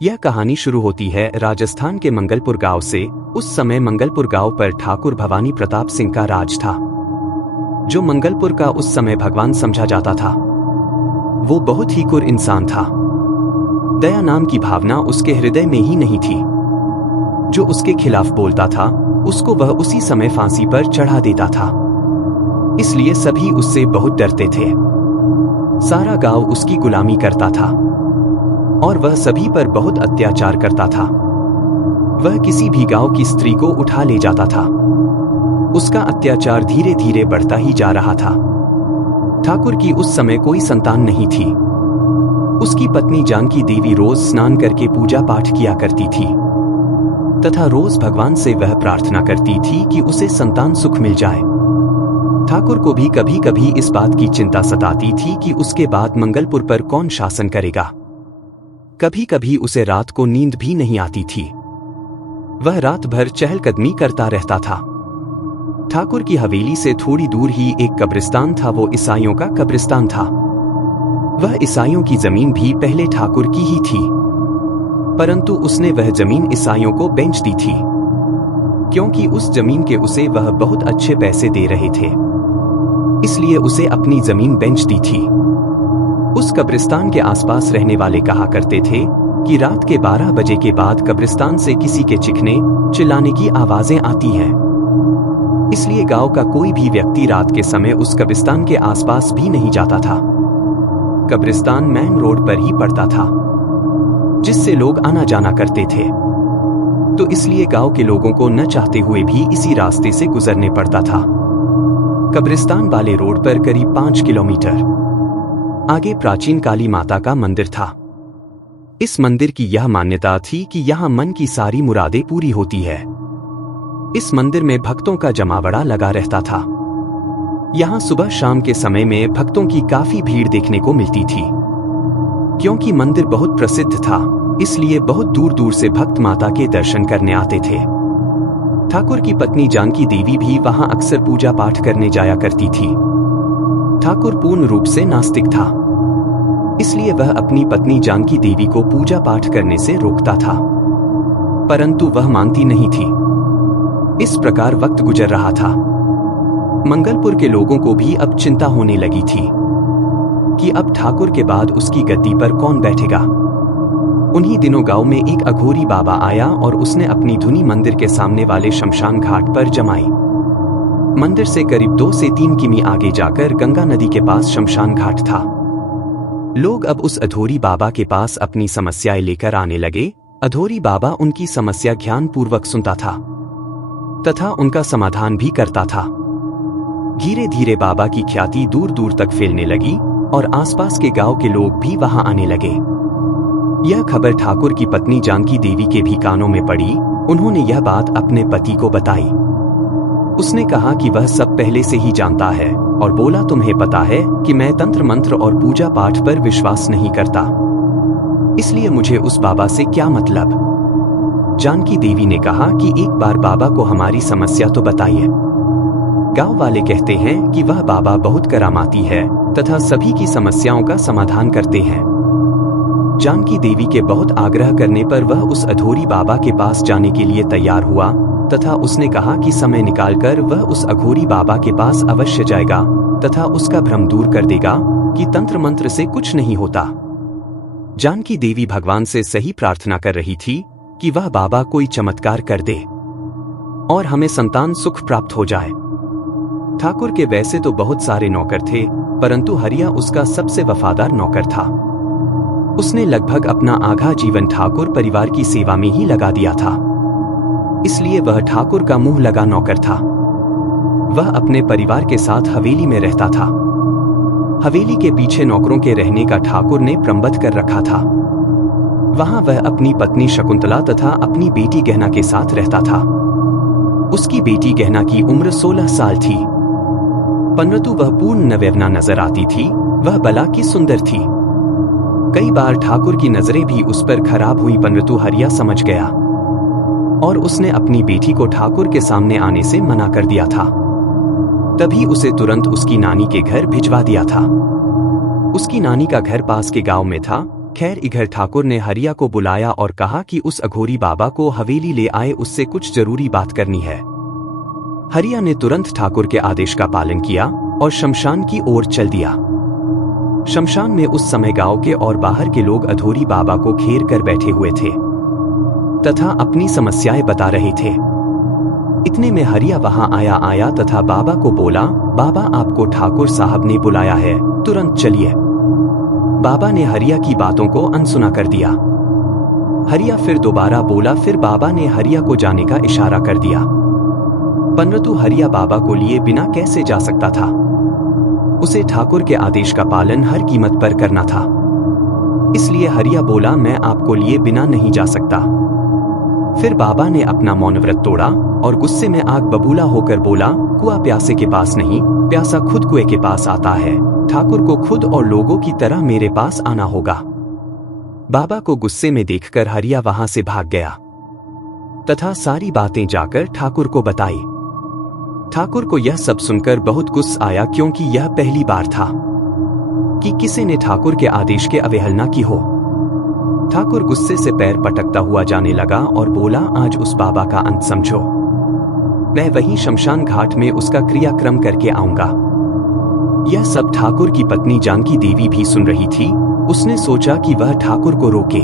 यह कहानी शुरू होती है राजस्थान के मंगलपुर गांव से। उस समय मंगलपुर गांव पर ठाकुर भवानी प्रताप सिंह का राज था, जो मंगलपुर का उस समय भगवान समझा जाता था। वो बहुत ही क्रूर इंसान था। दया नाम की भावना उसके हृदय में ही नहीं थी। जो उसके खिलाफ बोलता था उसको वह उसी समय फांसी पर चढ़ा देता था। इसलिए सभी उससे बहुत डरते थे। सारा गांव उसकी गुलामी करता था और वह सभी पर बहुत अत्याचार करता था। वह किसी भी गांव की स्त्री को उठा ले जाता था। उसका अत्याचार धीरे धीरे बढ़ता ही जा रहा था। ठाकुर की उस समय कोई संतान नहीं थी। उसकी पत्नी जानकी देवी रोज स्नान करके पूजा पाठ किया करती थी तथा रोज भगवान से वह प्रार्थना करती थी कि उसे संतान सुख मिल जाए। ठाकुर को भी कभी कभी इस बात की चिंता सताती थी कि उसके बाद मंगलपुर पर कौन शासन करेगा। कभी कभी उसे रात को नींद भी नहीं आती थी। वह रात भर चहलकदमी करता रहता था। ठाकुर की हवेली से थोड़ी दूर ही एक कब्रिस्तान था। वो ईसाइयों का कब्रिस्तान था। वह ईसाइयों की जमीन भी पहले ठाकुर की ही थी, परंतु उसने वह जमीन ईसाइयों को बेच दी थी, क्योंकि उस जमीन के उसे वह बहुत अच्छे पैसे दे रहे थे। इसलिए उसे अपनी जमीन बेच दी थी। उस कब्रिस्तान के आसपास रहने वाले कहा करते थे कि रात के 12 बजे के बाद कब्रिस्तान से किसी के चीखने चिल्लाने की आवाजें आती हैं। इसलिए गांव का कोई भी व्यक्ति रात के समय उस कब्रिस्तान के आसपास भी नहीं जाता था। कब्रिस्तान मेन रोड पर ही पड़ता था, जिससे लोग आना जाना करते थे। तो इसलिए गांव के लोगों को न चाहते हुए भी इसी रास्ते से गुजरने पड़ता था। कब्रिस्तान वाले रोड पर करीब 5 किलोमीटर आगे प्राचीन काली माता का मंदिर था। इस मंदिर की यह मान्यता थी कि यहाँ मन की सारी मुरादें पूरी होती है। इस मंदिर में भक्तों का जमावड़ा लगा रहता था। यहाँ सुबह शाम के समय में भक्तों की काफी भीड़ देखने को मिलती थी। क्योंकि मंदिर बहुत प्रसिद्ध था, इसलिए बहुत दूर दूर से भक्त माता के दर्शन करने आते थे। ठाकुर की पत्नी जानकी देवी भी वहां अक्सर पूजा पाठ करने जाया करती थी। ठाकुर पूर्ण रूप से नास्तिक था, इसलिए वह अपनी पत्नी जानकी देवी को पूजा पाठ करने से रोकता था, परंतु वह मानती नहीं थी। इस प्रकार वक्त गुजर रहा था। मंगलपुर के लोगों को भी अब चिंता होने लगी थी कि अब ठाकुर के बाद उसकी गद्दी पर कौन बैठेगा। उन्हीं दिनों गांव में एक अघोरी बाबा आया और उसने अपनी धुनी मंदिर के सामने वाले शमशान घाट पर जमाई। मंदिर से करीब 2 से 3 किमी आगे जाकर गंगा नदी के पास शमशान घाट था। लोग अब उस अघोरी बाबा के पास अपनी समस्याएं लेकर आने लगे। अघोरी बाबा उनकी समस्या ध्यानपूर्वक सुनता था तथा उनका समाधान भी करता था। धीरे धीरे बाबा की ख्याति दूर दूर तक फैलने लगी और आसपास के गांव के लोग भी वहां आने लगे। यह खबर ठाकुर की पत्नी जानकी देवी के भी कानों में पड़ी। उन्होंने यह बात अपने पति को बताई। उसने कहा कि वह सब पहले से ही जानता है और बोला, तुम्हें पता है कि मैं तंत्र मंत्र और पूजा पाठ पर विश्वास नहीं करता, इसलिए मुझे उस बाबा से क्या मतलब। जानकी देवी ने कहा कि एक बार बाबा को हमारी समस्या तो बताइए। गांव वाले कहते हैं कि वह बाबा बहुत करामाती है तथा सभी की समस्याओं का समाधान करते हैं। जानकी देवी के बहुत आग्रह करने पर वह उस अघोरी बाबा के पास जाने के लिए तैयार हुआ तथा उसने कहा कि समय निकालकर वह उस अघोरी बाबा के पास अवश्य जाएगा तथा उसका भ्रम दूर कर देगा कि तंत्र मंत्र से कुछ नहीं होता। जानकी देवी भगवान से सही प्रार्थना कर रही थी कि वह बाबा कोई चमत्कार कर दे और हमें संतान सुख प्राप्त हो जाए। ठाकुर के वैसे तो बहुत सारे नौकर थे, परंतु हरिया उसका सबसे वफादार नौकर था। उसने लगभग अपना आधा जीवन ठाकुर परिवार की सेवा में ही लगा दिया था, इसलिए वह ठाकुर का मुंह लगा नौकर था। वह अपने परिवार के साथ हवेली में रहता था। हवेली के पीछे नौकरों के रहने का ठाकुर ने प्रबंध कर रखा था। वहां वह अपनी पत्नी शकुंतला तथा अपनी बेटी गहना के साथ रहता था। उसकी बेटी गहना की उम्र 16 साल थी, परंतु वह पूर्ण नवयवना नजर आती थी। वह बला की सुंदर थी। कई बार ठाकुर की नजरें भी उस पर खराब हुई, परंतु हरिया समझ गया और उसने अपनी बेटी को ठाकुर के सामने आने से मना कर दिया था। तभी उसे तुरंत उसकी नानी के घर भिजवा दिया था। उसकी नानी का घर पास के गांव में था खैर इधर ठाकुर ने हरिया को बुलाया और कहा कि उस अघोरी बाबा को हवेली ले आए, उससे कुछ जरूरी बात करनी है। हरिया ने तुरंत ठाकुर के आदेश का पालन किया और शमशान की ओर चल दिया। शमशान में उस समय गांव के और बाहर के लोग अघोरी बाबा को घेर कर बैठे हुए थे तथा अपनी समस्याएं बता रहे थे। इतने में हरिया वहां आया तथा बाबा को बोला, बाबा आपको ठाकुर साहब ने बुलाया है, तुरंत चलिए। बाबा ने हरिया की बातों को अनसुना कर दिया। हरिया फिर दोबारा बोला, फिर बाबा ने हरिया को जाने का इशारा कर दिया, परंतु हरिया बाबा को लिए बिना कैसे जा सकता था। उसे ठाकुर के आदेश का पालन हर कीमत पर करना था। इसलिए हरिया बोला, मैं आपको लिए बिना नहीं जा सकता। फिर बाबा ने अपना मौन व्रत तोड़ा और गुस्से में आग बबूला होकर बोला, कुआं प्यासे के पास नहीं, प्यासा खुद कुएं के पास आता है। ठाकुर को खुद और लोगों की तरह मेरे पास आना होगा। बाबा को गुस्से में देखकर हरिया वहां से भाग गया तथा सारी बातें जाकर ठाकुर को बताई। ठाकुर को यह सब सुनकर बहुत गुस्सा आया, क्योंकि यह पहली बार था कि किसी ने ठाकुर के आदेश के अवहेलना की हो। ठाकुर गुस्से से पैर पटकता हुआ जाने लगा और बोला, आज उस बाबा का अंत समझो। मैं वहीं शमशान घाट में उसका क्रियाक्रम करके आऊंगा। यह सब ठाकुर की पत्नी जानकी देवी भी सुन रही थी। उसने सोचा कि वह ठाकुर को रोके।